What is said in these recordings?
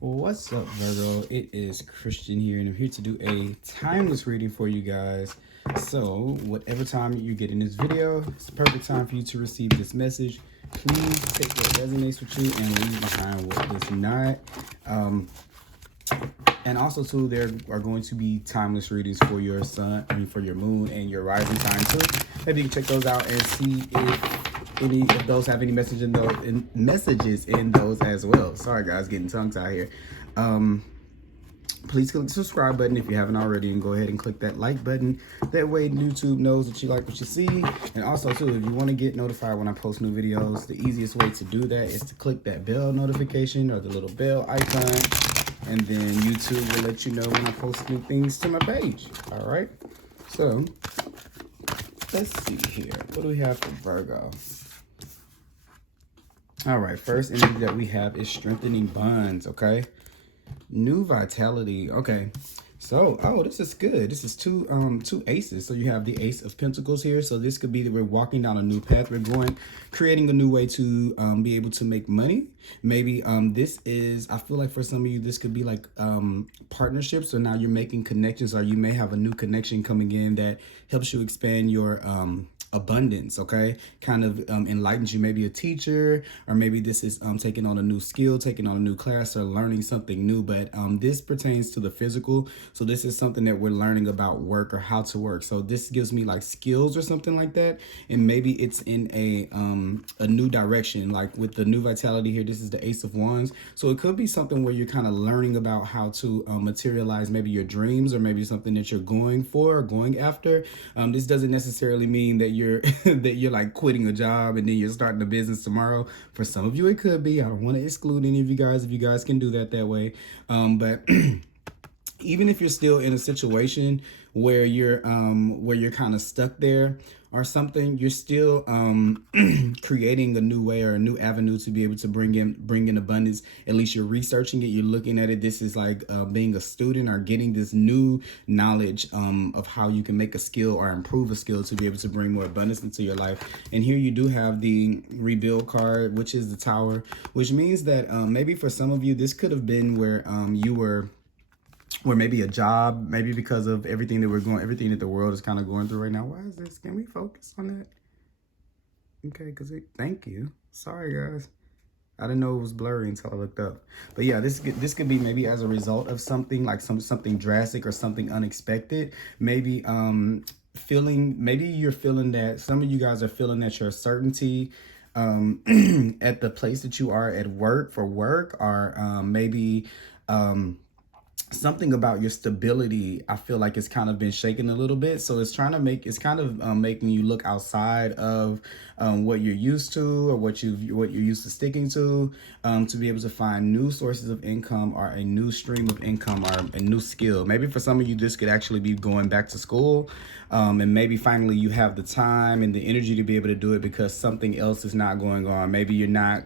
What's up, Virgo? It is Christian here, and I'm here to do a timeless reading for you guys. So, whatever time you're getting this video, it's the perfect time for you to receive this message. Please take what resonates with you and leave behind what does not. And also, too, there are going to be timeless readings for your sun, for your moon and your rising sign too. Maybe you can check those out and see if any of those have any messages in those as well. Sorry, guys, getting tongue tied here. Please click the subscribe button if you haven't already, and go ahead and click that like button. That way YouTube knows that you like what you see. And also too, if you want to get notified when I post new videos, the easiest way to do that is to click that bell notification or the little bell icon, and then YouTube will let you know when I post new things to my page. All right, so let's see here. What do we have for Virgo? All right, first energy that we have is strengthening bonds. Okay, new vitality. Okay, so this is good. This is two aces. So you have the Ace of Pentacles here. So this could be that we're walking down a new path. We're creating a new way to be able to make money. Maybe this is, I feel like for some of you this could be like partnerships. So now you're making connections, or you may have a new connection coming in that helps you expand your abundance. Okay, kind of enlightens you. Maybe a teacher, or maybe this is taking on a new skill, taking on a new class, or learning something new. But this pertains to the physical. So this is something that we're learning about work, or how to work. So this gives me like skills or something like that, and maybe it's in a new direction. Like with the new vitality here, this is the Ace of Wands. So it could be something where you're kind of learning about how to materialize maybe your dreams, or maybe something that you're going for or going after. This doesn't necessarily mean that you're that you're like quitting a job and then you're starting a business tomorrow. For some of you it could be. I don't want to exclude any of you guys if you guys can do that way, but even if you're still in a situation where you're kind of stuck there or something, you're still creating a new way or a new avenue to be able to bring in abundance. At least you're researching it, you're looking at it. This is like being a student, or getting this new knowledge of how you can make a skill or improve a skill to be able to bring more abundance into your life. And here you do have the rebuild card, which is the Tower, which means that maybe for some of you this could have been where you were, or maybe a job, maybe because of everything that the world is kind of going through right now. Why is this? Can we focus on that? Okay, thank you. Sorry, guys. I didn't know it was blurry until I looked up. But yeah, this could be maybe as a result of something, like something drastic or something unexpected. Maybe maybe you're feeling that, some of you guys are feeling that your certainty at the place that you are at work, or maybe something about your stability, I feel like it's kind of been shaken a little bit. So it's making you look outside of what you're used to, or what you're used to sticking to be able to find new sources of income, or a new stream of income, or a new skill. Maybe for some of you this could actually be going back to school, and maybe finally you have the time and the energy to be able to do it because something else is not going on. Maybe you're not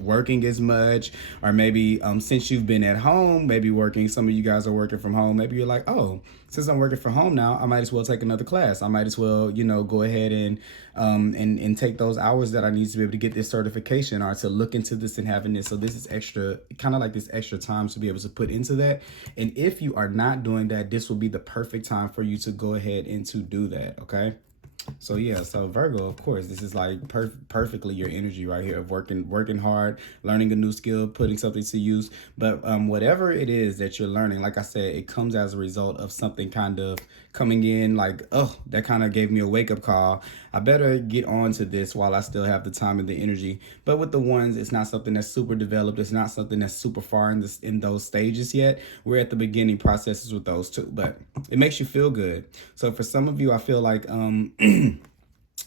working as much, or maybe since you've been at home, maybe working, some of you guys are working from home. Maybe you're like, oh, since I'm working from home now, I might as well take another class. I might as well, go ahead and take those hours that I need to be able to get this certification, or to look into this and having this. So this is extra, kind of like this extra time to be able to put into that. And if you are not doing that, this will be the perfect time for you to go ahead and to do that. Okay. So yeah, so Virgo, of course, this is like perfectly your energy right here of working hard, learning a new skill, putting something to use. But whatever it is that you're learning, like I said, it comes as a result of something kind of coming in, like, oh, that kind of gave me a wake-up call. I better get on to this while I still have the time and the energy. But with the ones, it's not something that's super developed. It's not something that's super far in those stages yet. We're at the beginning processes with those too, but it makes you feel good. So for some of you, I feel like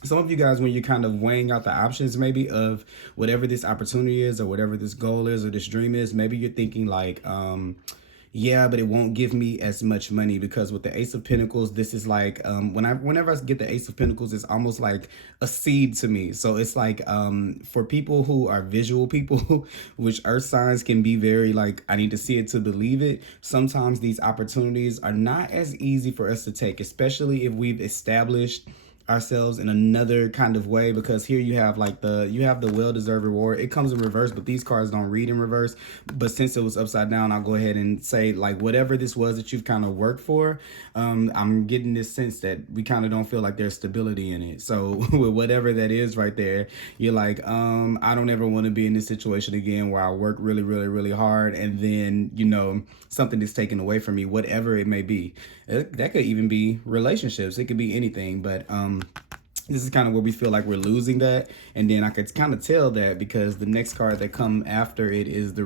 some of you guys, when you're kind of weighing out the options maybe of whatever this opportunity is, or whatever this goal is, or this dream is, maybe you're thinking like, yeah, but it won't give me as much money. Because with the Ace of Pentacles, this is like, whenever I get the Ace of Pentacles, it's almost like a seed to me. So it's like, for people who are visual people, which earth signs can be very like, I need to see it to believe it. Sometimes these opportunities are not as easy for us to take, especially if we've established ourselves in another kind of way, because here you have like the well-deserved reward. It comes in reverse, but these cards don't read in reverse. But since it was upside down, I'll go ahead and say, like, whatever this was that you've kind of worked for, I'm getting this sense that we kind of don't feel like there's stability in it. So with whatever that is right there, you're like, I don't ever want to be in this situation again where I work really, really, really hard, and then, you know, something is taken away from me, whatever it may be. That could even be relationships. It could be anything. But this is kind of where we feel like we're losing that. And then I could kind of tell that because the next card that come after it is the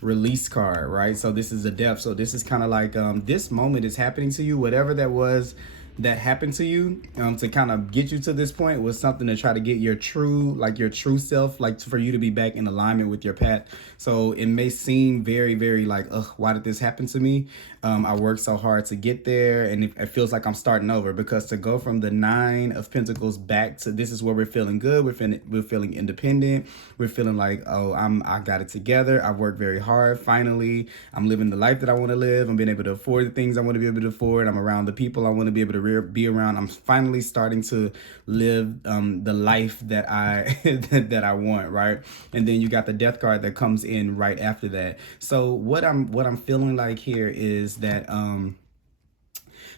release card, right? So this is a death. So this is kind of like this moment is happening to you. Whatever that was that happened to you, to kind of get you to this point, was something to try to get your true self, like for you to be back in alignment with your path. So it may seem very, very like, ugh, why did this happen to me? I worked so hard to get there, and it feels like I'm starting over, because to go from the 9 of Pentacles back to this is where we're feeling good, we're feeling independent, we're feeling like, oh, I got it together, I've worked very hard, finally I'm living the life that I want to live, I'm being able to afford the things I want to be able to afford, I'm around the people I want to be able to be around, I'm finally starting to live the life that I that I want, right? And then you got the death card that comes in right after that. So what I'm feeling like here is that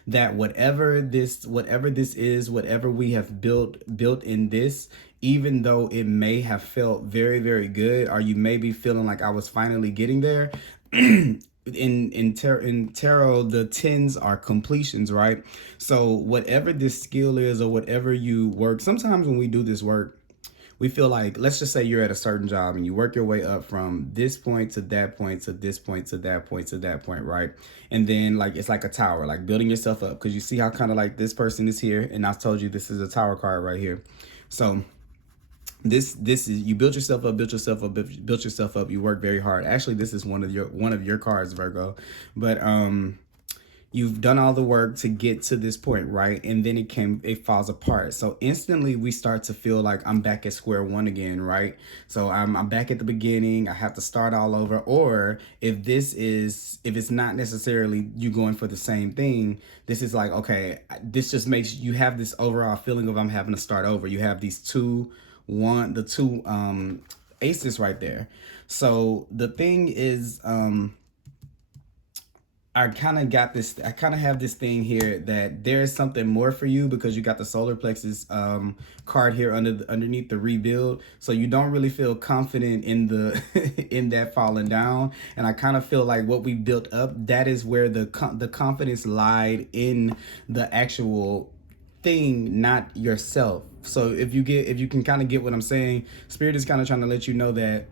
that whatever this is, whatever we have built in this, even though it may have felt very, very good, or you may be feeling like I was finally getting there. In tarot, the 10s are completions, right? So whatever this skill is, or whatever you work, sometimes when we do this work, we feel like, let's just say you're at a certain job and you work your way up from this point to that point to this point to that point to that point, right? And then like it's like a tower, like building yourself up, because you see how kind of like this person is here, and I told you this is a tower card right here. So this is, you built yourself up, you work very hard. Actually, this is one of your cards, Virgo. But you've done all the work to get to this point, right? And then it falls apart. So instantly we start to feel like I'm back at square one again, right? So I'm back at the beginning. I have to start all over. Or if it's not necessarily you going for the same thing, this is like, okay, this just makes you have this overall feeling of I'm having to start over. You have these two aces right there. So the thing is, I kind of have this thing here that there's something more for you, because you got the solar plexus card here underneath the rebuild. So you don't really feel confident in the in that falling down. And I kind of feel like what we built up, that is where the confidence lied in the actual thing, not yourself. So if you can kind of get what I'm saying, Spirit is kind of trying to let you know that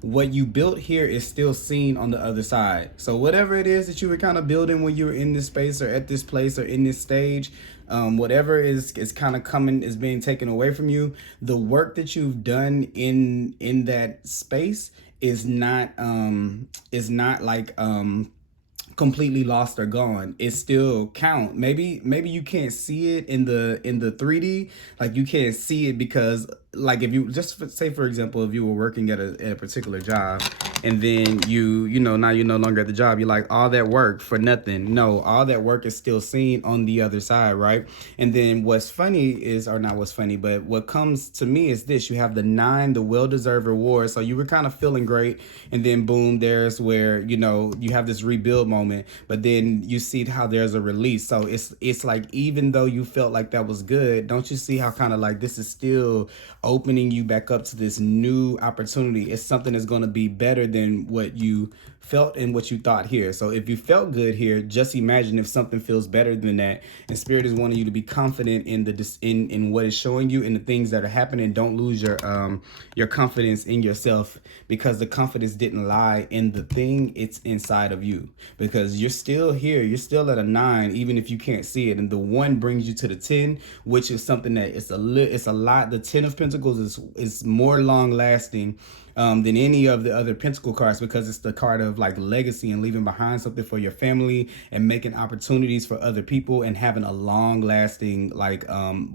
what you built here is still seen on the other side. So whatever it is that you were kind of building when you were in this space or at this place or in this stage, whatever is kind of coming, is being taken away from you. The work that you've done in that space is not like completely lost or gone. It still count. Maybe you can't see it in the 3D, like you can't see it because, like, if you just say, for example, if you were working at a particular job, and then you know now you're no longer at the job, you're like, all that work for nothing. No, all that work is still seen on the other side, right? And then what's funny is, or not what's funny, but what comes to me is this: you have the 9, the well-deserved reward. So you were kind of feeling great, and then boom, there's where, you know, you have this rebuild moment, but then you see how there's a release. So it's like, even though you felt like that was good, don't you see how kind of like this is still opening you back up to this new opportunity? It's something that's going to be better than what you felt and what you thought here. So if you felt good here, just imagine if something feels better than that. And Spirit is wanting you to be confident in what is showing you, in the things that are happening. Don't lose your confidence in yourself, because the confidence didn't lie in the thing, it's inside of you. Because you're still here, you're still at a 9, even if you can't see it. And the 1 brings you to the 10, which is something that it's a lot. The 10 of Pentacles is more long lasting than any of the other Pentacle cards, because it's the card of like legacy and leaving behind something for your family and making opportunities for other people and having a long lasting, like,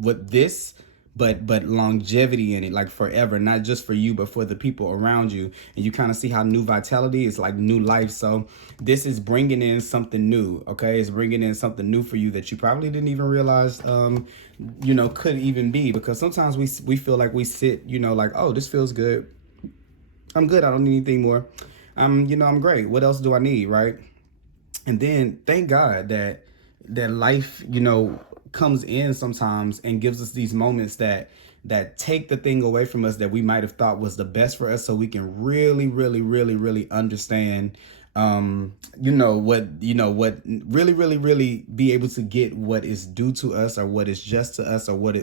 what this but longevity in it, like forever, not just for you but for the people around you. And you kind of see how new vitality is like new life. So this is bringing in something new. Okay, it's bringing in something new for you that you probably didn't even realize could even be, because sometimes we feel like we sit, like, oh, this feels good, I'm good, I don't need anything more, I'm great, what else do I need, right? And then thank God that life, comes in sometimes and gives us these moments that take the thing away from us that we might have thought was the best for us, so we can really, really, really, really understand what really, really, really be able to get what is due to us, or what is just to us, or what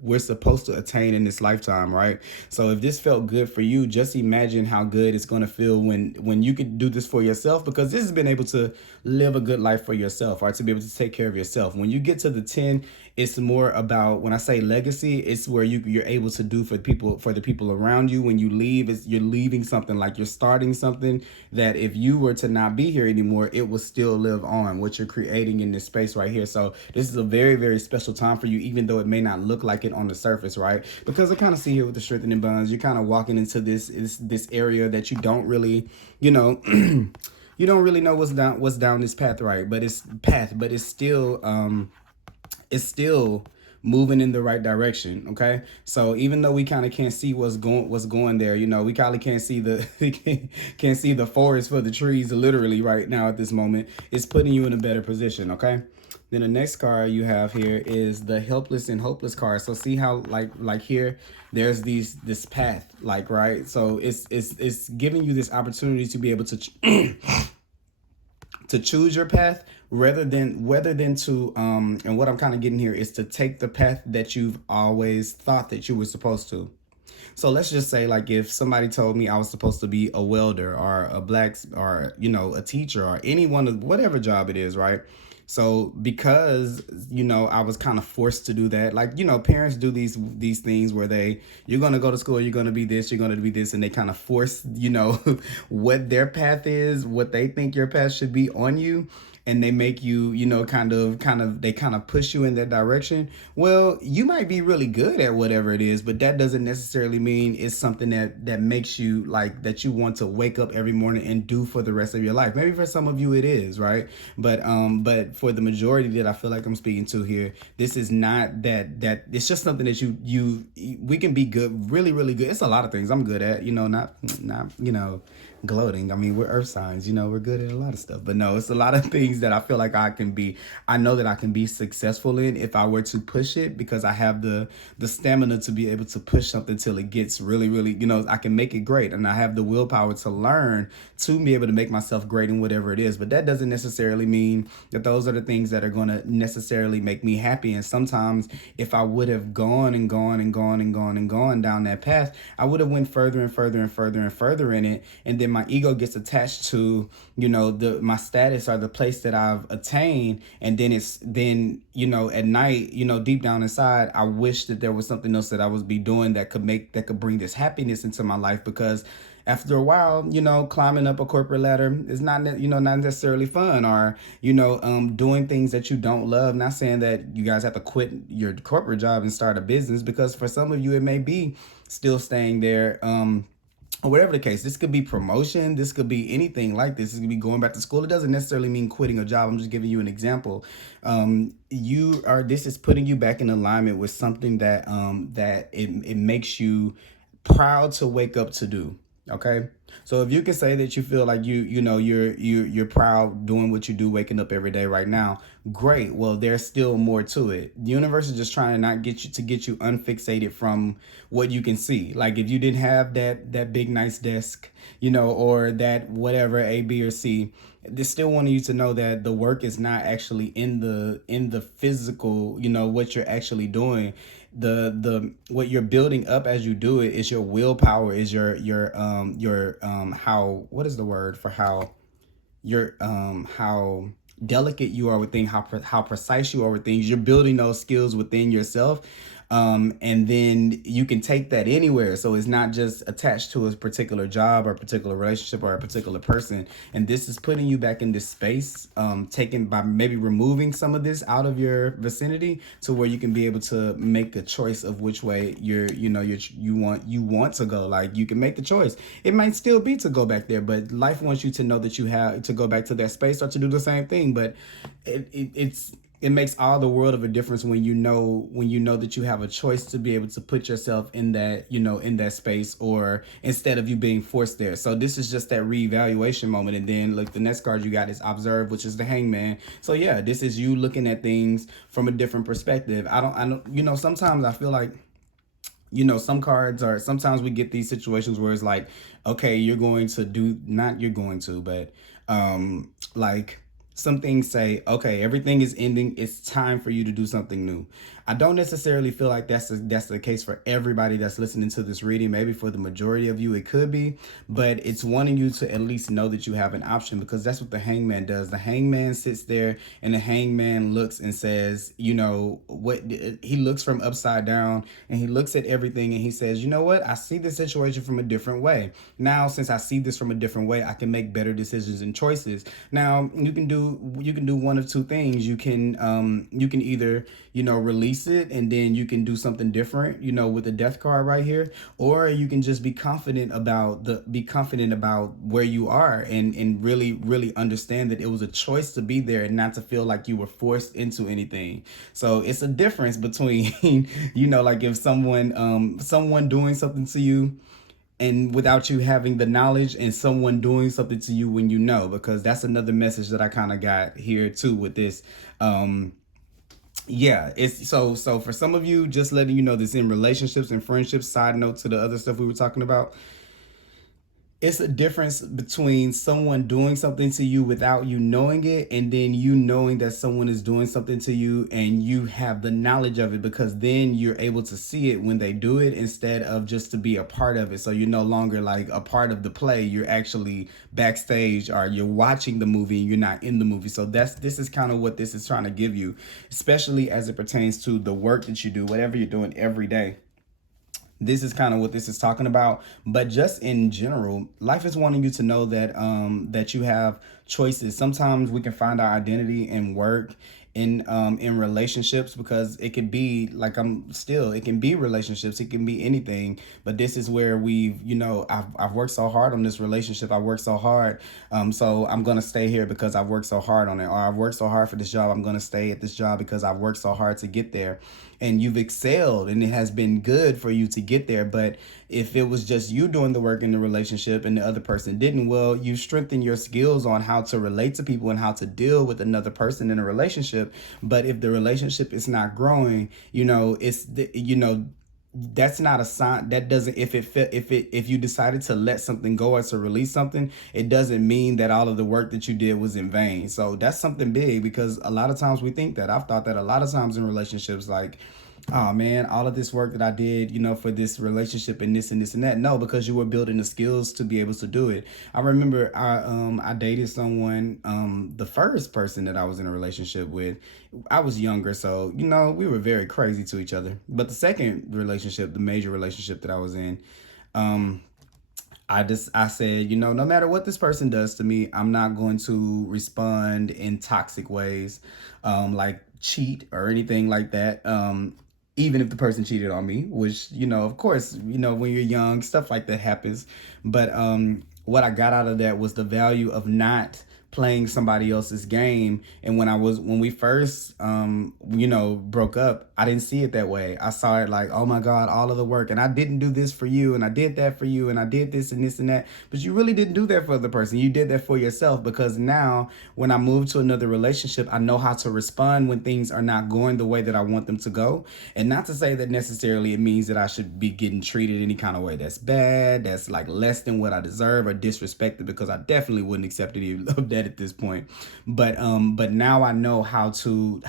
we're supposed to attain in this lifetime, right? So if this felt good for you, just imagine how good it's going to feel when you can do this for yourself, because this has been able to live a good life for yourself, right? To be able to take care of yourself. When you get to the 10, it's more about, when I say legacy, it's where you're able to do for the people around you. When you leave, you're leaving something, like you're starting something that if you were to not be here anymore, it will still live on, what you're creating in this space right here. So this is a very, very special time for you, even though it may not look like it on the surface, right? Because I kind of see here with the strengthening bonds, you're kind of walking into this area that you don't really, you don't really know what's down this path, right? But it's still moving in the right direction. Okay, so even though we kind of can't see what's going there, we probably can't see the can't see the forest for the trees literally right now at this moment. It's putting you in a better position. Okay, then the next card you have here is the helpless and hopeless card. So see how like here there's this path, like, right? So it's giving you this opportunity to be able to to choose your path, rather than to and what I'm kind of getting here is to take the path that you've always thought that you were supposed to. So let's just say, like, if somebody told me I was supposed to be a welder or a black, or a teacher, or any one of whatever job it is, right? So because I was kind of forced to do that, like, parents do these things where you're going to go to school, you're going to be this, you're going to be this, and they kind of force what their path is, what they think your path should be on you, and they make you, they kind of push you in that direction. Well, you might be really good at whatever it is, but that doesn't necessarily mean it's something that makes you, like, that you want to wake up every morning and do for the rest of your life. Maybe for some of you it is, right? But for the majority that I feel like I'm speaking to here, this is not that it's just something that we can be good, really, really good. It's a lot of things I'm good at, not gloating. I mean, we're earth signs, we're good at a lot of stuff, but no, it's a lot of things that I feel like I know that I can be successful in if I were to push it, because I have the stamina to be able to push something till it gets really, really, I can make it great, and I have the willpower to learn to be able to make myself great in whatever it is. But that doesn't necessarily mean that those are the things that are going to necessarily make me happy. And sometimes if I would have gone down that path, I would have went further and further and further and further in it, and then my ego gets attached to my status or the place that I've attained, and then at night, deep down inside, I wish that there was something else that I was be doing that could bring this happiness into my life. Because after a while, climbing up a corporate ladder is not necessarily fun, or doing things that you don't love. Not saying that you guys have to quit your corporate job and start a business, because for some of you it may be still staying there, or whatever the case. This could be promotion, this could be anything like this. This could be going back to school. It doesn't necessarily mean quitting a job. I'm just giving you an example. This is putting you back in alignment with something that it makes you proud to wake up to do. Okay, so if you can say that you feel like you're proud doing what you do, waking up every day right now, great. Well, there's still more to it. The universe is just trying to not get you unfixated from what you can see. Like, if you didn't have that big nice desk, or that whatever A, B, or C, they still wanting you to know that the work is not actually in the physical, what you're actually doing. The what you're building up as you do it is your willpower, is your how, what is the word for how delicate you are with things, how precise you are with things. You're building those skills within yourself. And then you can take that anywhere. So it's not just attached to a particular job or a particular relationship or a particular person. And this is putting you back in this space, taken by maybe removing some of this out of your vicinity to where you can be able to make a choice of which way you want to go. Like, you can make the choice. It might still be to go back there, but life wants you to know that you have to go back to that space or to do the same thing. But it makes all the world of a difference when you know that you have a choice to be able to put yourself in that, in that space, or instead of you being forced there. So this is just that reevaluation moment. And then look, the next card you got is Observe, which is the Hangman. So yeah, this is you looking at things from a different perspective. I don't, sometimes I feel like, some cards are, sometimes we get these situations where it's like, okay, you're going to do, not you're going to, but like, some things say, okay, everything is ending. It's time for you to do something new. I don't necessarily feel like that's the case for everybody that's listening to this reading. Maybe for the majority of you, it could be, but it's wanting you to at least know that you have an option, because that's what the Hangman does. The Hangman sits there and the Hangman looks and says, what he looks from upside down, and he looks at everything and he says, you know what? I see the situation from a different way. Now, since I see this from a different way, I can make better decisions and choices. Now, you can do one of two things. You can either, release it, and then you can do something different, with the Death card right here, or you can just be confident about where you are, and really understand that it was a choice to be there and not to feel like you were forced into anything. So it's a difference between, like if someone doing something to you and without you having the knowledge, and someone doing something to you when because that's another message that I kind of got here too with this. Yeah, it's so for some of you, just letting you know this in relationships and friendships, side note to the other stuff we were talking about, it's a difference between someone doing something to you without you knowing it, and then you knowing that someone is doing something to you and you have the knowledge of it, because then you're able to see it when they do it instead of just to be a part of it. So you're no longer like a part of the play. You're actually backstage, or you're watching the movie and you're not in the movie. So this is kind of what this is trying to give you, especially as it pertains to the work that you do, whatever you're doing every day. This is kind of what this is talking about. But just in general, life is wanting you to know that that you have choices. Sometimes we can find our identity in work, in relationships, because it could be like, it can be relationships, it can be anything. But this is where I've worked so hard on this relationship, I worked so hard, so I'm gonna stay here because I've worked so hard on it, or I've worked so hard for this job, I'm gonna stay at this job because I've worked so hard to get there. And you've excelled, and it has been good for you to get there. But if it was just you doing the work in the relationship and the other person didn't, well, you strengthen your skills on how to relate to people and how to deal with another person in a relationship. But if the relationship is not growing, that's not a sign. That doesn't, if you decided to let something go or to release something, it doesn't mean that all of the work that you did was in vain. So that's something big, because a lot of times we think that. I've thought that a lot of times in relationships, like, oh man, all of this work that I did, for this relationship and this and this and that. No, because you were building the skills to be able to do it. I remember I dated someone, the first person that I was in a relationship with, I was younger, so we were very crazy to each other. But the second relationship, the major relationship that I was in, I said, no matter what this person does to me, I'm not going to respond in toxic ways, like cheat or anything like that. Even if the person cheated on me, which, of course, when you're young, stuff like that happens. But what I got out of that was the value of not playing somebody else's game. And when we first, broke up, I didn't see it that way. I saw it like, oh my God, all of the work, and I didn't do this for you, and I did that for you, and I did this and this and that. But you really didn't do that for the person. You did that for yourself, because now when I move to another relationship, I know how to respond when things are not going the way that I want them to go. And not to say that necessarily it means that I should be getting treated any kind of way that's bad, that's like less than what I deserve, or disrespected, because I definitely wouldn't accept any of that at this point. But now I know how to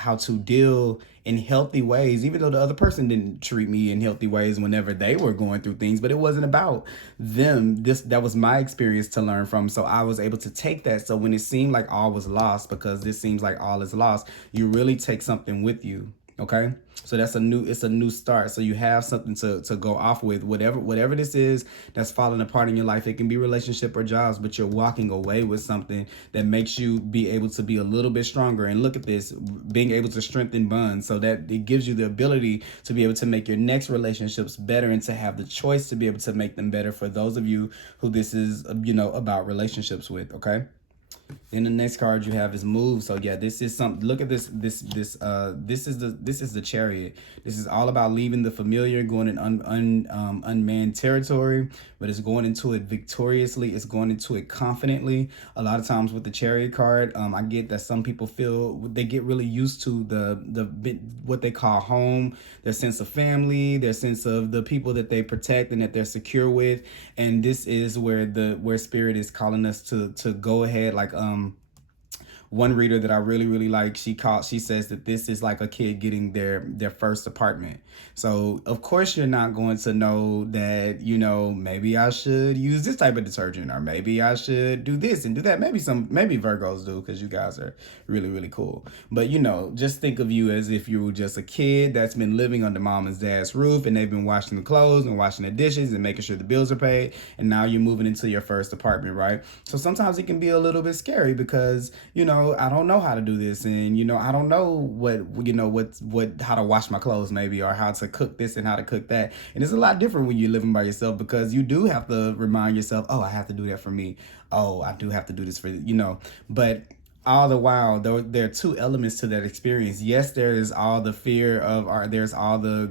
deal in healthy ways, even though the other person didn't treat me in healthy ways whenever they were going through things. But it wasn't about them. That was my experience to learn from. So I was able to take that. So when it seemed like all was lost, because this seems like all is lost, you really take something with you. Okay, so that's it's a new start. So you have something to go off with. Whatever this is that's falling apart in your life, it can be relationship or jobs, but you're walking away with something that makes you be able to be a little bit stronger. And look at this, being able to strengthen bonds, so that it gives you the ability to be able to make your next relationships better and to have the choice to be able to make them better for those of you who this is, about relationships with. Okay. Then the next card you have is move. So yeah, this is something. Look at this. This is the Chariot. This is all about leaving the familiar, going in unmanned territory, but it's going into it victoriously. It's going into it confidently. A lot of times with the Chariot card, I get that some people feel they get really used to the what they call home, their sense of family, their sense of the people that they protect and that they're secure with. And this is where Spirit is calling us to go ahead, like one reader that I really like, she says that this is like a kid getting their first apartment. So of course you're not going to know that, maybe I should use this type of detergent, or maybe I should do this and do that. Maybe Virgos do, because you guys are really cool. But just think of you as if you were just a kid that's been living under mom and dad's roof, and they've been washing the clothes and washing the dishes and making sure the bills are paid, and now you're moving into your first apartment, right? So sometimes it can be a little bit scary because I don't know how to do this, and I don't know what how to wash my clothes, maybe, or how to cook this and how to cook that. And it's a lot different when you're living by yourself, because you do have to remind yourself, oh, I have to do that for me. Oh, I do have to do this for but all the while, there are two elements to that experience. Yes, there is all the fear of, or there's all the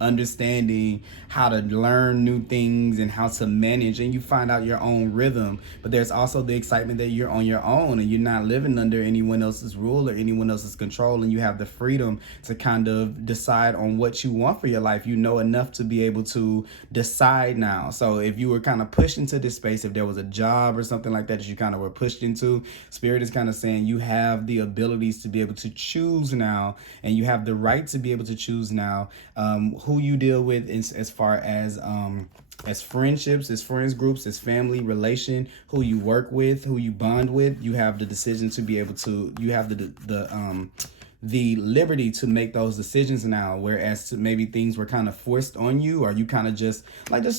understanding how to learn new things and how to manage, and you find out your own rhythm. But there's also the excitement that you're on your own and you're not living under anyone else's rule or anyone else's control, and you have the freedom to kind of decide on what you want for your life. You know enough to be able to decide now. So if you were kind of pushed into this space, if there was a job or something like that you kind of were pushed into, Spirit is kind of saying you have the abilities to be able to choose now, and you have the right to be able to choose now who you deal with as far as friendships, as friends groups, as family relation, who you work with, who you bond with. You have the decision to be able to, you have the liberty to make those decisions now, whereas maybe things were kind of forced on you, or you kind of just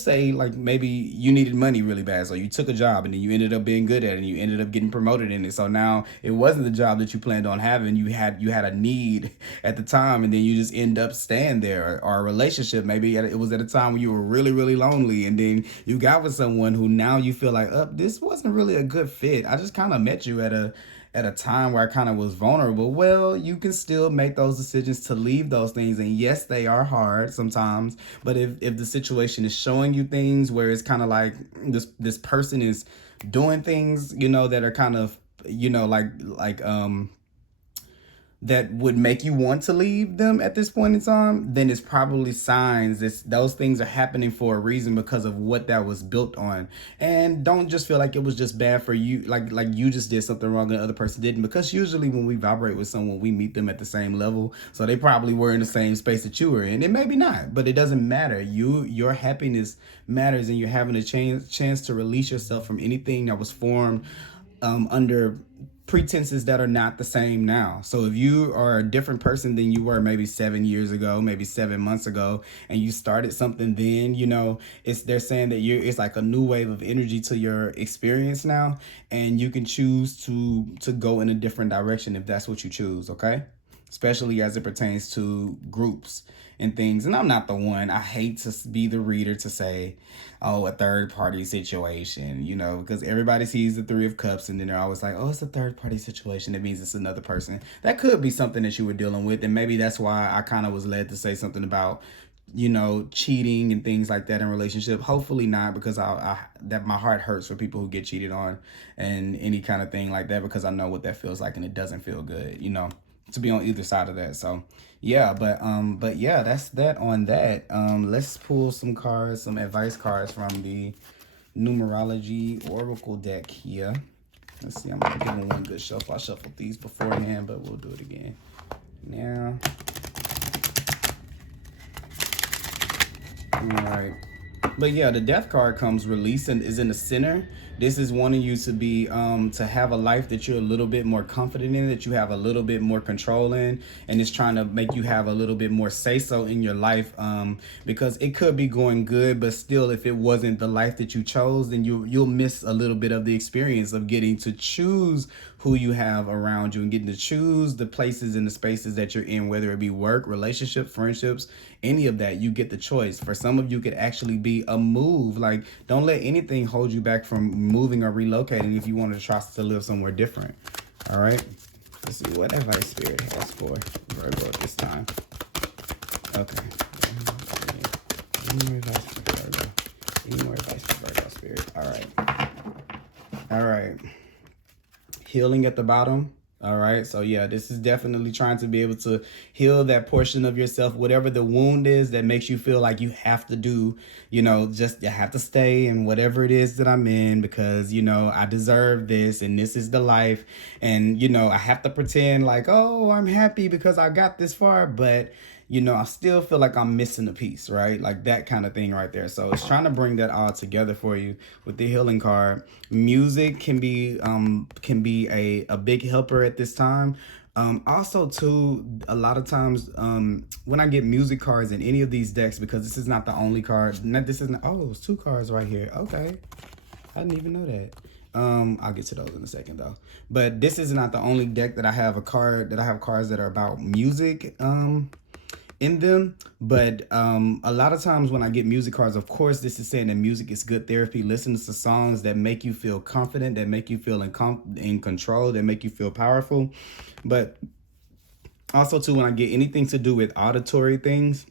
say maybe you needed money really bad, so you took a job and then you ended up being good at it and you ended up getting promoted in it. So now it wasn't the job that you planned on having. You had a need at the time, and then you just end up staying there. Or a relationship, maybe it was at a time when you were really lonely, and then you got with someone who now you feel like, this wasn't really a good fit. I just kind of met you at a time where I kind of was vulnerable. Well, you can still make those decisions to leave those things. And yes, they are hard sometimes, but if the situation is showing you things where it's kind of like this person is doing things, that are kind of, that would make you want to leave them at this point in time, then it's probably signs that those things are happening for a reason, because of what that was built on. And don't just feel like it was just bad for you, like you just did something wrong and the other person didn't, because usually when we vibrate with someone, we meet them at the same level. So they probably were in the same space that you were in. It maybe not, but it doesn't matter. Your happiness matters, and you're having a chance to release yourself from anything that was formed under pretenses that are not the same now. So if you are a different person than you were maybe 7 years ago, maybe 7 months ago, and you started something then, they're saying that it's like a new wave of energy to your experience now, and you can choose to go in a different direction if that's what you choose. Okay, especially as it pertains to groups and things. And I'm not the one, I hate to be the reader to say, oh, a third party situation, because everybody sees the Three of Cups and then they're always like, oh, it's a third party situation. It means it's another person. That could be something that you were dealing with. And maybe that's why I kind of was led to say something about, cheating and things like that in relationship. Hopefully not, because that my heart hurts for people who get cheated on and any kind of thing like that, because I know what that feels like and it doesn't feel good, to be on either side of that. So yeah, but yeah, that's that on that. Let's pull some cards, some advice cards from the Numerology Oracle deck here. Let's see, I'm gonna give them one good shuffle. I shuffled these beforehand, but we'll do it again now. All right. But yeah, the death card comes release and is in the center. This is wanting you to be to have a life that you're a little bit more confident in, that you have a little bit more control in, and it's trying to make you have a little bit more say so in your life, because it could be going good, but still, if it wasn't the life that you chose, then you'll miss a little bit of the experience of getting to choose who you have around you and getting to choose the places and the spaces that you're in, whether it be work, relationships, friendships, any of that. You get the choice. For some of you, could actually be a move. Like, don't let anything hold you back from moving or relocating if you want to try to live somewhere different. All right, let's see what advice Spirit has for Virgo at this time. Okay, any more advice for Virgo? Any more advice for Virgo, Spirit? All right. Healing at the bottom. All right, so yeah, this is definitely trying to be able to heal that portion of yourself, whatever the wound is that makes you feel like you have to do, just you have to stay in whatever it is that I'm in because, I deserve this and this is the life. And, I have to pretend like, oh, I'm happy because I got this far, but I still feel like I'm missing a piece, right? Like that kind of thing right there. So it's trying to bring that all together for you with the healing card. Music can be a big helper at this time. Also too, a lot of times when I get music cards in any of these decks, because this is not the only card, it's 2 cards right here. Okay. I didn't even know that. I'll get to those in a second though. But this is not the only deck that I have cards that are about music in them. But a lot of times when I get music cards, of course, this is saying that music is good therapy. Listen to songs that make you feel confident, that make you feel in control, that make you feel powerful. But also too, when I get anything to do with auditory things,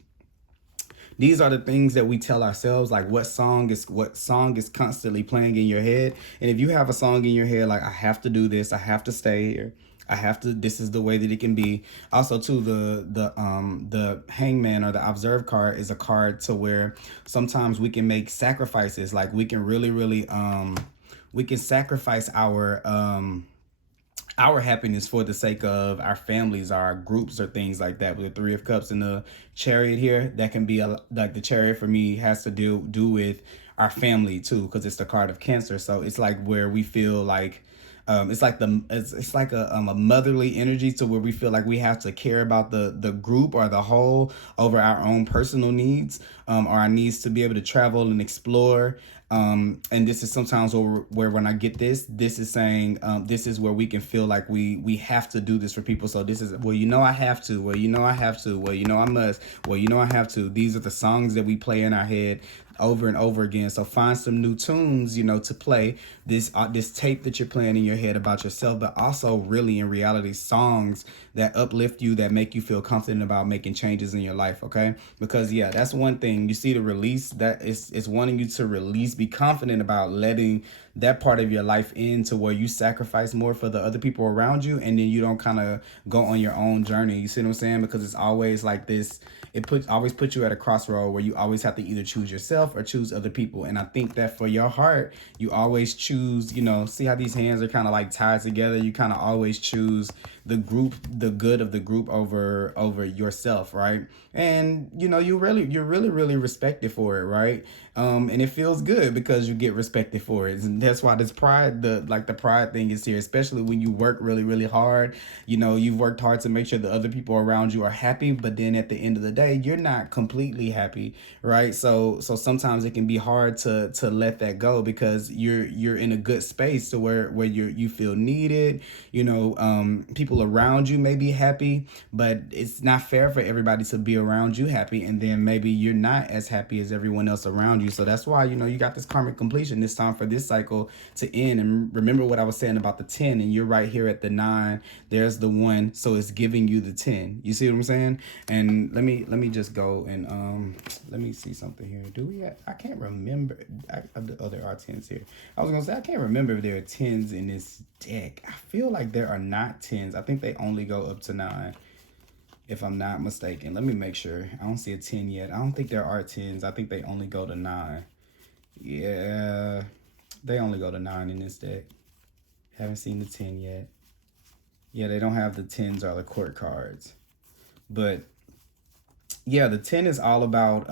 these are the things that we tell ourselves, like what song is constantly playing in your head. And if you have a song in your head, like, I have to do this, I have to stay here, this is the way that it can be. Also too, the hangman or the observe card is a card to where sometimes we can make sacrifices. Like we can really, we can sacrifice our happiness for the sake of our families, our groups, or things like that. With the 3 of Cups and the Chariot here, that can be like the Chariot for me has to do with our family too, because it's the card of Cancer. So it's like where we feel like it's like a motherly energy to where we feel like we have to care about the group or the whole over our own personal needs, or our needs to be able to travel and explore. And this is sometimes where when I get this is saying this is where we can feel like we have to do this for people. So this is, well, I have to, well, I have to, well, I must, well, I have to. These are the songs that we play in our head over and over again. So find some new tunes, to play this tape that you're playing in your head about yourself, but also really in reality songs that uplift you, that make you feel confident about making changes in your life. Okay, because yeah, that's one thing. You see the release, that is wanting you to release, be confident about letting that part of your life into where you sacrifice more for the other people around you, and then you don't kind of go on your own journey. You see what I'm saying? Because it's always like this, always puts you at a crossroad where you always have to either choose yourself or choose other people. And I think that for your heart, you always choose, see how these hands are kind of like tied together. You kind of always choose the group, the good of the group over yourself, right? And you're really respected for it, right? And it feels good because you get respected for it. And that's why this pride, the pride thing is here, especially when you work really hard. You've worked hard to make sure the other people around you are happy, but then at the end of the day, you're not completely happy, right? So sometimes it can be hard to let that go because you're in a good space to where you feel needed. People around you may be happy, but it's not fair for everybody to be around you happy, and then maybe you're not as happy as everyone else around you. So that's why you got this karmic completion. This time for this cycle to end. And remember what I was saying about the 10, and you're right here at the 9. There's the 1, so it's giving you the 10. You see what I'm saying? And let me just go and let me see something here. Do we I can't remember. There are 10s here. I was gonna say I can't remember if there are 10s in this deck. I feel like there are not 10s. I think they only go up to 9, if I'm not mistaken. Let me make sure. I don't see a 10 yet. I don't think there are 10s. I think they only go to 9. Yeah, they only go to 9 in this deck. Haven't seen the 10 yet. Yeah, they don't have the 10s or the court cards. But Yeah, the 10 is all about,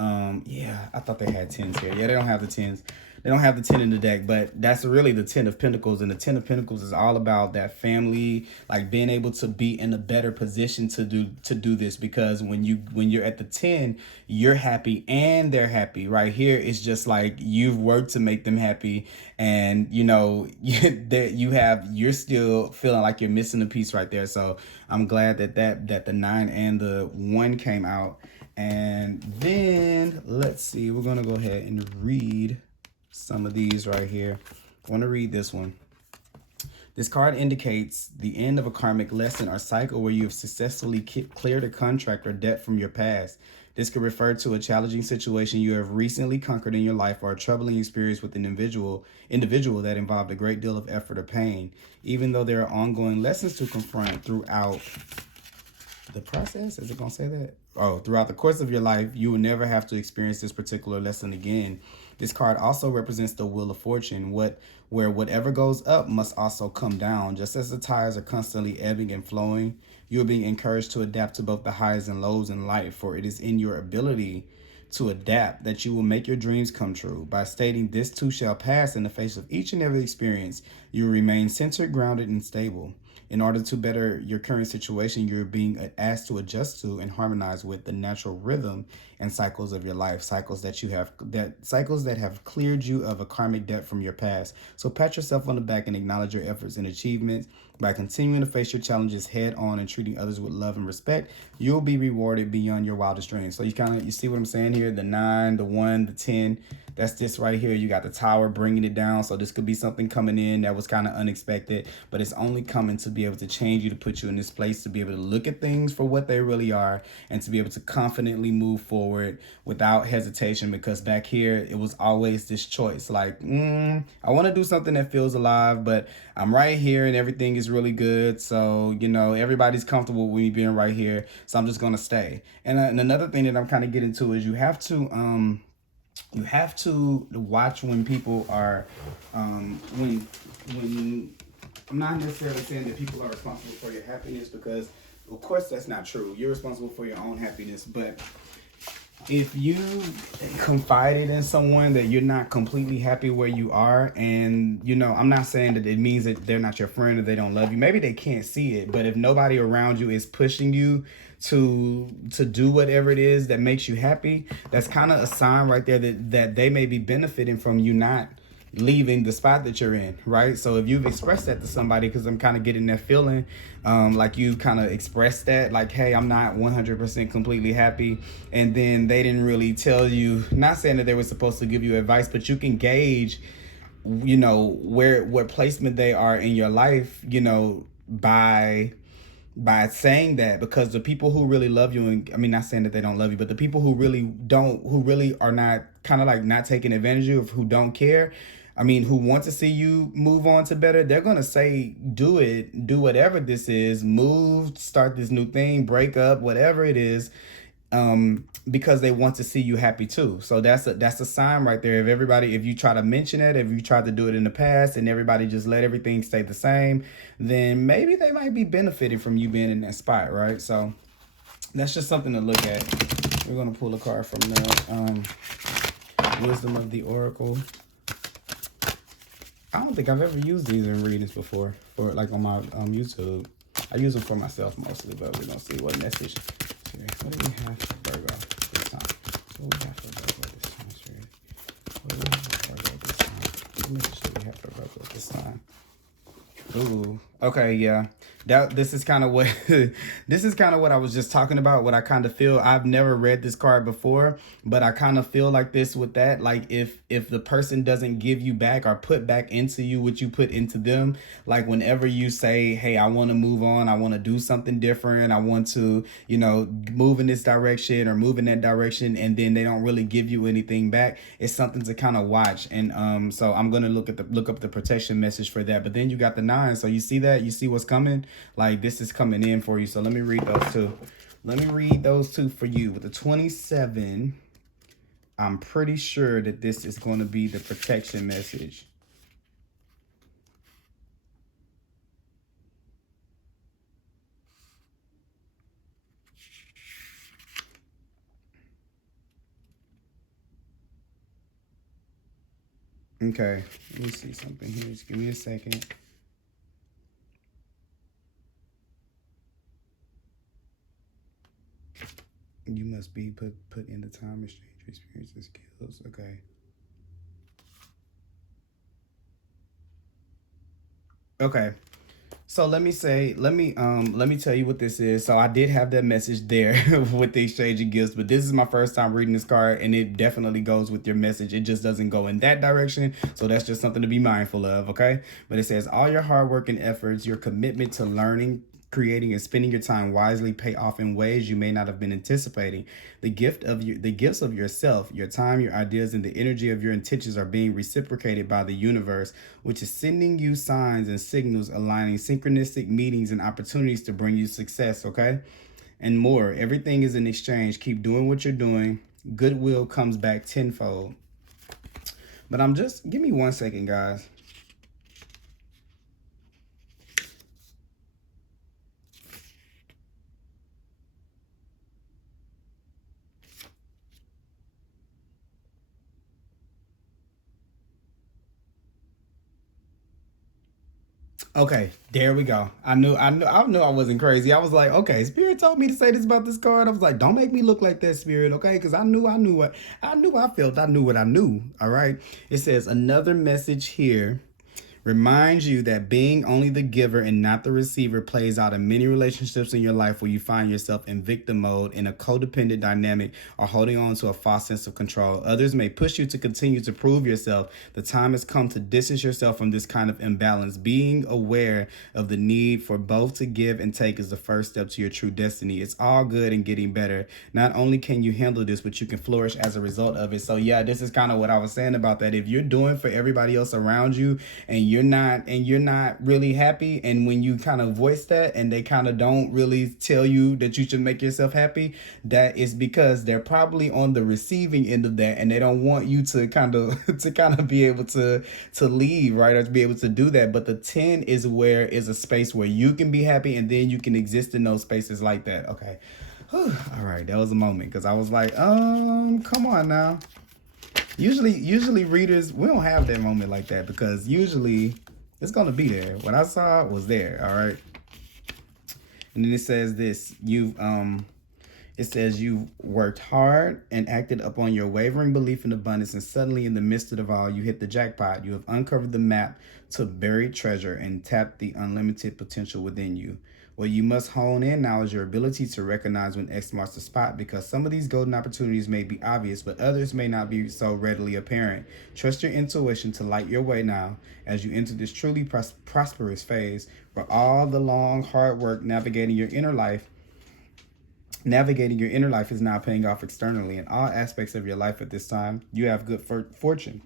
yeah, I thought they had 10s here. Yeah, they don't have the 10s. They don't have the 10 in the deck, but that's really the 10 of Pentacles. And the 10 of Pentacles is all about that family, like being able to be in a better position to do this. Because when you're at the 10, you're happy and they're happy. Right here, it's just like you've worked to make them happy, and you know you're still feeling like you're missing a piece right there. So I'm glad that the 9 and the 1 came out. And then let's see, we're gonna go ahead and read some of these right here. I want to read this one. This card indicates the end of a karmic lesson or cycle where you have successfully cleared a contract or debt from your past. This could refer to a challenging situation you have recently conquered in your life, or a troubling experience with an individual that involved a great deal of effort or pain. Even though there are ongoing lessons to confront throughout the process, is it gonna say that? Oh, throughout the course of your life, you will never have to experience this particular lesson again. This card also represents the wheel of fortune, where whatever goes up must also come down. Just as the tides are constantly ebbing and flowing, you are being encouraged to adapt to both the highs and lows in life, for it is in your ability to adapt that you will make your dreams come true. By stating this too shall pass in the face of each and every experience, you will remain centered, grounded, and stable. In order to better your current situation, you're being asked to adjust to and harmonize with the natural rhythm and cycles of your life, cycles that have cleared you of a karmic debt from your past. So pat yourself on the back and acknowledge your efforts and achievements. By continuing to face your challenges head on and treating others with love and respect, you'll be rewarded beyond your wildest dreams. So you see what I'm saying here? The 9, the 1, the 10. That's this right here. You got the Tower bringing it down. So this could be something coming in that was kind of unexpected, but it's only coming to be able to change you, to put you in this place, to be able to look at things for what they really are, and to be able to confidently move forward without hesitation. Because back here, it was always this choice. Like, I want to do something that feels alive, but I'm right here and everything is really good. So, you know, everybody's comfortable with me being right here. So I'm just going to stay. And another thing that I'm kind of getting to is you have to watch when people are when I'm not necessarily saying that people are responsible for your happiness, because of course that's not true. You're responsible for your own happiness. But if you confided in someone that you're not completely happy where you are, and you know, I'm not saying that it means that they're not your friend or they don't love you. Maybe they can't see it, but if nobody around you is pushing you to do whatever it is that makes you happy, that's kind of a sign right there that they may be benefiting from you not leaving the spot that you're in, right? So if you've expressed that to somebody, because I'm kind of getting that feeling, like you kind of expressed that, like, hey, I'm not 100% completely happy, and then they didn't really tell you, not saying that they were supposed to give you advice, but you can gauge, you know, what placement they are in your life, you know, by saying that. Because the people who really love you, and I mean, not saying that they don't love you, but the people who really are not, kind of like not taking advantage of you, who don't care, I mean, who want to see you move on to better, they're going to say, do it, do whatever this is, move, start this new thing, break up, whatever it is, because they want to see you happy too. So that's a sign right there. If you try to mention it, if you tried to do it in the past and everybody just let everything stay the same, then maybe they might be benefiting from you being in that spot, right? So that's just something to look at. We're going to pull a card from the Wisdom of the Oracle. I don't think I've ever used these in readings before, for like on my YouTube. I use them for myself mostly, but we're gonna see what message. What do we have for Virgo this time? What do we have for Virgo this time, Sherry? What do we have for Virgo this time? What message do we have for Virgo this time? Ooh, okay, yeah. This is kind of what this is kind of what I was just talking about. What I kind of feel. I've never read this card before, but I kind of feel like this with that. Like if the person doesn't give you back or put back into you what you put into them, like whenever you say, "Hey, I want to move on. I want to do something different. I want to, you know, move in this direction or move in that direction," and then they don't really give you anything back, it's something to kind of watch. And so I'm gonna look up the protection message for that. But then you got the 9, so you see that, you see what's coming. Like this is coming in for you. So let me read those two. Let me read those two for you. With the 27, I'm pretty sure that this is going to be the protection message. Okay, let me see something here. Just give me a second. You must be put in the time, exchange your experience and skills. Okay. Okay. So let me tell you what this is. So I did have that message there with the exchange of gifts, but this is my first time reading this card, and it definitely goes with your message. It just doesn't go in that direction. So that's just something to be mindful of, okay? But it says all your hard work and efforts, your commitment to learning, creating, and spending your time wisely pay off in ways you may not have been anticipating. The gifts of yourself, your time, your ideas, and the energy of your intentions are being reciprocated by the universe, which is sending you signs and signals, aligning synchronistic meetings and opportunities to bring you success, okay? And more. Everything is in exchange. Keep doing what you're doing. Goodwill comes back tenfold. But give me 1 second, guys. Okay, there we go. I knew I wasn't crazy. I was like, okay, Spirit told me to say this about this card. I was like, don't make me look like that, Spirit, okay? Because I knew what I felt. I knew what I knew. All right. It says another message here reminds you that being only the giver and not the receiver plays out in many relationships in your life where you find yourself in victim mode, in a codependent dynamic, or holding on to a false sense of control. Others may push you to continue to prove yourself. The time has come to distance yourself from this kind of imbalance. Being aware of the need for both to give and take is the first step to your true destiny. It's all good and getting better. Not only can you handle this, but you can flourish as a result of it. So yeah, this is kind of what I was saying about that. If you're doing for everybody else around you and you're not really happy, and when you kind of voice that and they kind of don't really tell you that you should make yourself happy, that is because they're probably on the receiving end of that, and they don't want you to kind of be able to leave, right, or to be able to do that. But the 10 is a space where you can be happy, and then you can exist in those spaces like that. Okay. All right, that was a moment because I was like, come on now. Usually readers, we don't have that moment like that because usually it's gonna be there. What I saw was there. All right. And then it says this: it says you've worked hard and acted upon your wavering belief in abundance, and suddenly, in the midst of it all, you hit the jackpot. You have uncovered the map to buried treasure and tapped the unlimited potential within you. What you must hone in now is your ability to recognize when X marks the spot, because some of these golden opportunities may be obvious, but others may not be so readily apparent. Trust your intuition to light your way now as you enter this truly prosperous phase where all the long, hard work navigating your inner life is now paying off externally in all aspects of your life at this time. You have good fortune.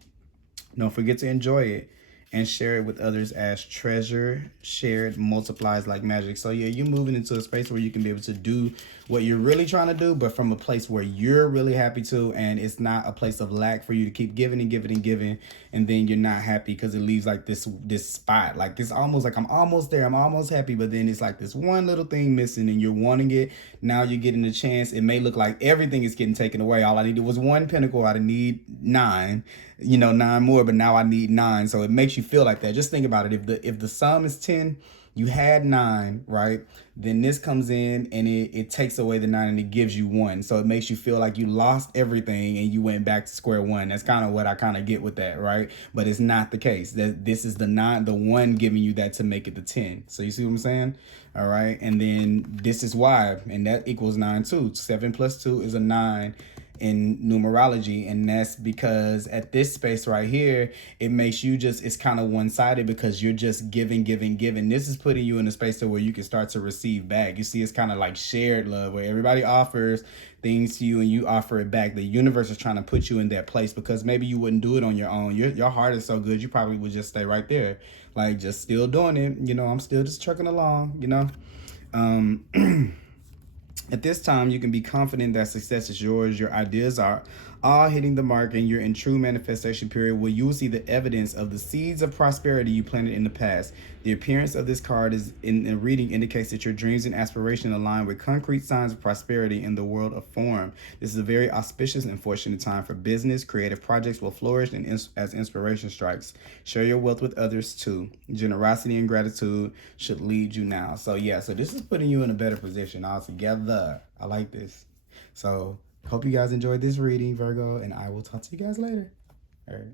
Don't forget to enjoy it and share it with others, as treasure shared multiplies like magic. So yeah, you're moving into a space where you can be able to do what you're really trying to do, but from a place where you're really happy to, and it's not a place of lack for you to keep giving and giving and giving, and then you're not happy because it leaves like this spot, like this almost like I'm almost there, I'm almost happy, but then it's like this one little thing missing and you're wanting it. Now you're getting a chance. It may look like everything is getting taken away. All I needed was one pentacle. I need 9, 9 more, but now I need 9. So it makes you feel like that. Just think about it. If the sum is 10, you had 9, right? Then this comes in and it takes away the 9 and it gives you 1. So it makes you feel like you lost everything and you went back to square one. That's kind of what I kind of get with that, right? But it's not the case. That this is the 1 giving you that to make it the 10. So you see what I'm saying? All right. And then this is why, and that equals 9 too. 7 plus 2 is a 9 in numerology, and that's because at this space right here, it makes you it's kind of one-sided because you're just giving. This is putting you in a space where you can start to receive back. You see, it's kind of like shared love where everybody offers things to you and you offer it back. The universe is trying to put you in that place because maybe you wouldn't do it on your own. Your heart is so good, you probably would just stay right there, like just still doing it. I'm still just trucking along, At this time, you can be confident that success is yours. Your ideas are all hitting the mark, and you're in true manifestation period where you will see the evidence of the seeds of prosperity you planted in the past. The appearance of this card is in the reading indicates that your dreams and aspirations align with concrete signs of prosperity in the world of form. This is a very auspicious and fortunate time for business. Creative projects will flourish and as inspiration strikes. Share your wealth with others too. Generosity and gratitude should lead you now. So yeah, so this is putting you in a better position altogether. I like this. So hope you guys enjoyed this reading, Virgo, and I will talk to you guys later. All right.